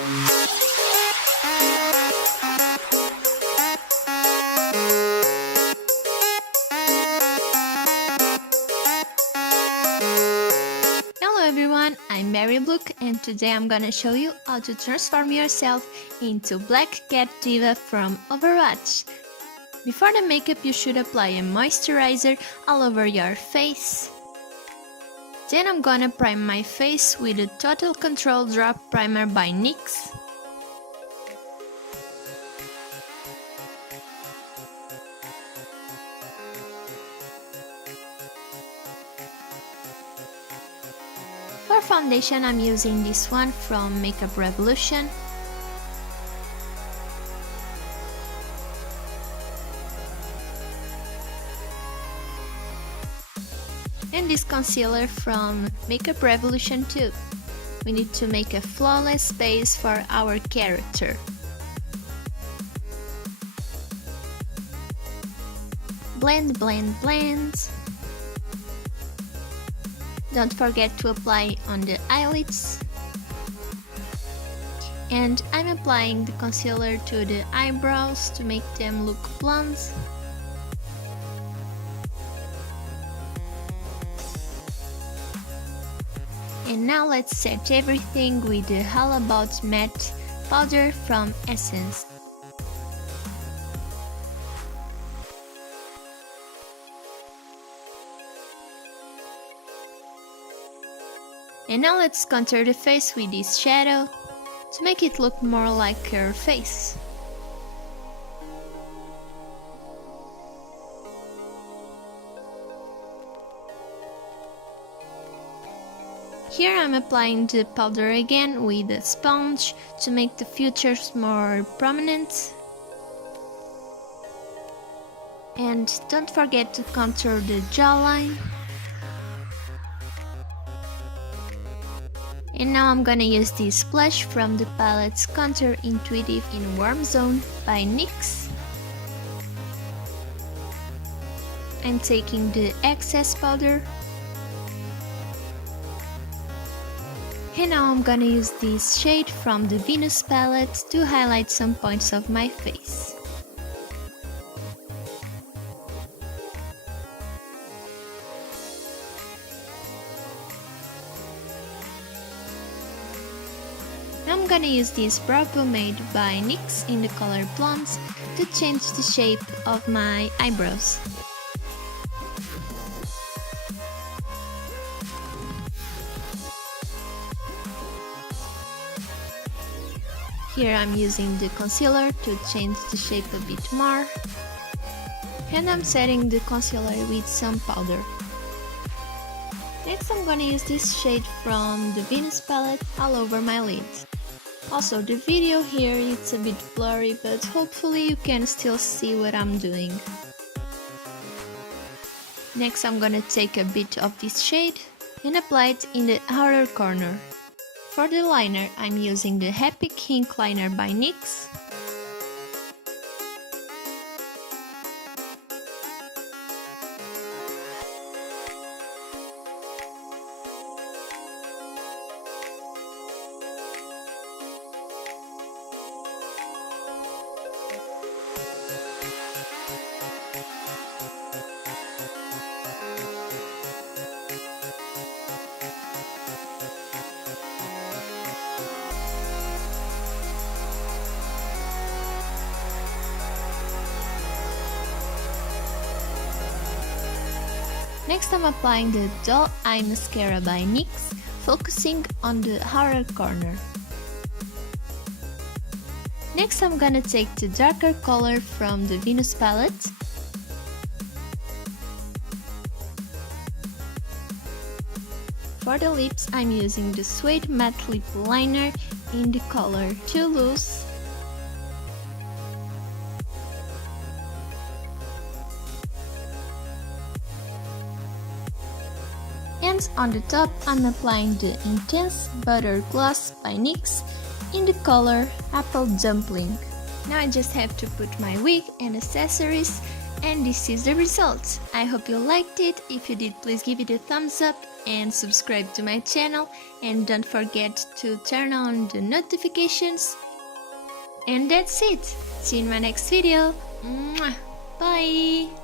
Hello everyone, I'm Maribluk and today I'm gonna show you how to transform yourself into Black Cat D.Va from Overwatch. Before the makeup you should apply a moisturizer all over your face. Then I'm gonna prime my face with a Total Control Drop Primer by NYX. For foundation I'm using this one from Makeup Revolution. And this concealer from Makeup Revolution too. We need to make a flawless base for our character. Blend, blend, blend. Don't forget to apply on the eyelids. And I'm applying the concealer to the eyebrows to make them look blonde. And now let's set everything with the All About Matte powder from Essence. And now let's contour the face with this shadow to make it look more like her face. Here I'm applying the powder again with a sponge to make the features more prominent. And don't forget to contour the jawline. And now I'm gonna use this blush from the palette's Contour Intuitive in Warm Zone by NYX. I'm taking the excess powder. And now I'm gonna use this shade from the Venus palette to highlight some points of my face. I'm gonna use this brow pomade by NYX in the color Blondes to change the shape of my eyebrows. Here I'm using the concealer to change the shape a bit more. And I'm setting the concealer with some powder. Next I'm gonna use this shade from the Venus palette all over my lids. Also the video here it's a bit blurry, but hopefully you can still see what I'm doing. Next I'm gonna take a bit of this shade and apply it in the outer corner. For the liner I'm using the Happy Ink liner by NYX. Next I'm applying the Doll Eye Mascara by NYX, focusing on the outer corner. Next I'm gonna take the darker color from the Venus palette. For the lips I'm using the Suede Matte Lip Liner in the color Too Loose. And on the top I'm applying the Intense Butter Gloss by NYX in the color Apple Dumpling. Now I just have to put my wig and accessories And this is the result. I hope you liked it. If you did, please give it a thumbs up and subscribe to my channel. And don't forget to turn on the notifications. And that's it. See you in my next video. Mwah. Bye.